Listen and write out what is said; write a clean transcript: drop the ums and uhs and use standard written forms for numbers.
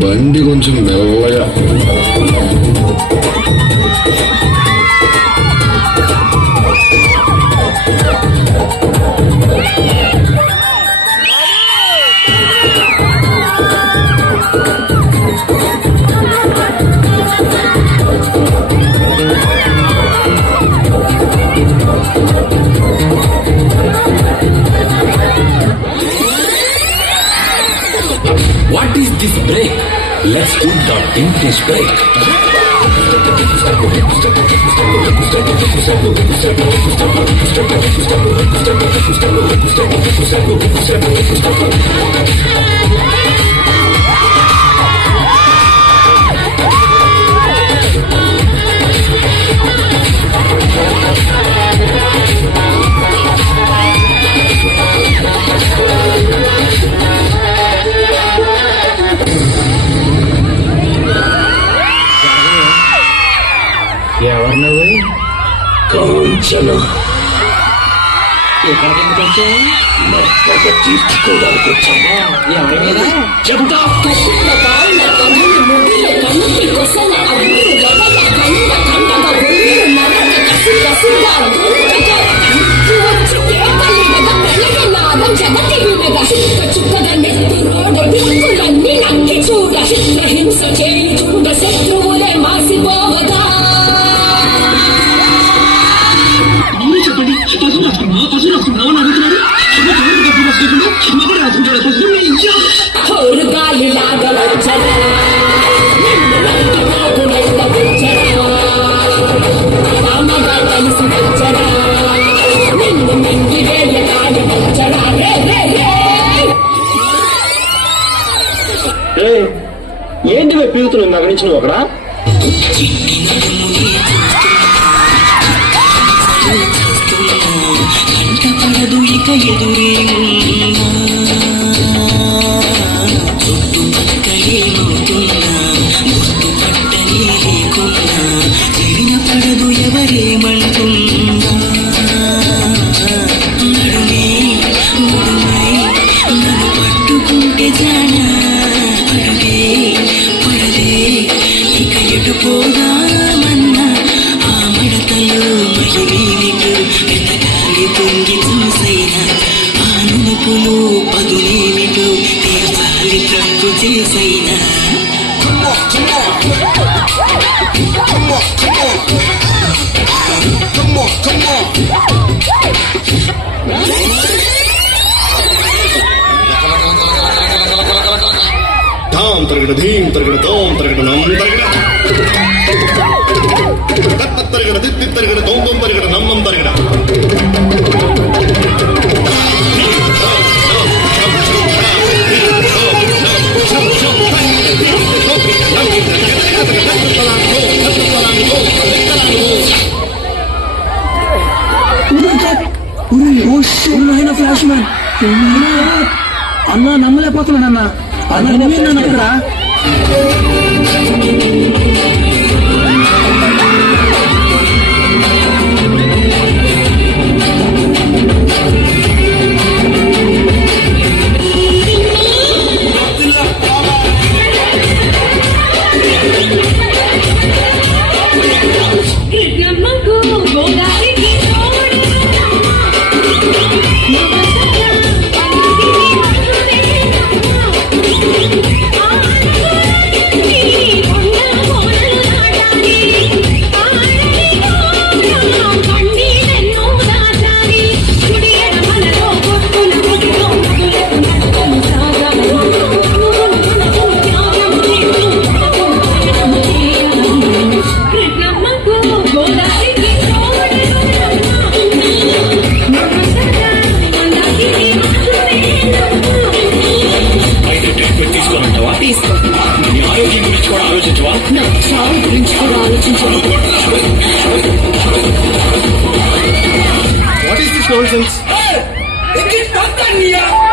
బండి కొంచెం మెల్లగా. What is this break? Let's put the vintage break. ఎవరినవి? Kanchana. ఎక్కడికి ఎందుకు వచ్చావు? నా పగ తీర్చుకోవడానికి వచ్చాను. ఎవరి మీద? చెబుతా. హింస చేయి చూడ శత్రువులే మాసిపోవదా. గాలిలాగా వచ్చరా రామగా కలిసి వచ్చరా నిన్ను మింగి వేయగాలి వచ్చరా. ఏంటి పీగుతున్నావు నా గురించి నువ్వు ఒకడా? కంటపడదు ఇక ఎదురే చుట్టుపక్కలే నవ్వుతున్నా గుర్తుపట్టనే లేకున్నా తిరిగిన పడదు ఎవరేమంటున్నా నడుమే నడుమై నన్ను పట్టుకుంటే జానా అడుగే పడదే ఇక ఎటు పోదామన్నా ఆ మడతలు మహిళీనిటు ఎదగాలి పొంగి చూసైనా ఆ నునుపులు పదునేమిటు తీర్చాలి ట్రక్కు చేసైనా. తాం తరగడ ధీం తరగడ తోం తరగడ నం తరగడ తత్త తరగడ తిత్తి తరగడ తోం తోం తరగడ నమ్మం తరగడ. ఫ్లాష్ మ్యాన్ అన్నా నమ్మలేకపోతున్నాను అన్న నన్ను అక్కడ గోదారికి అయితే ట్రీట్మెంట్ తీసుకోనంటావా? తీసుకో నీ ఆరోగ్యం గురించి కూడా ఆలోచించవా? నా చావు గురించి కూడా ఆలోచించాలి. What is this nonsense? Hey! It is not done here!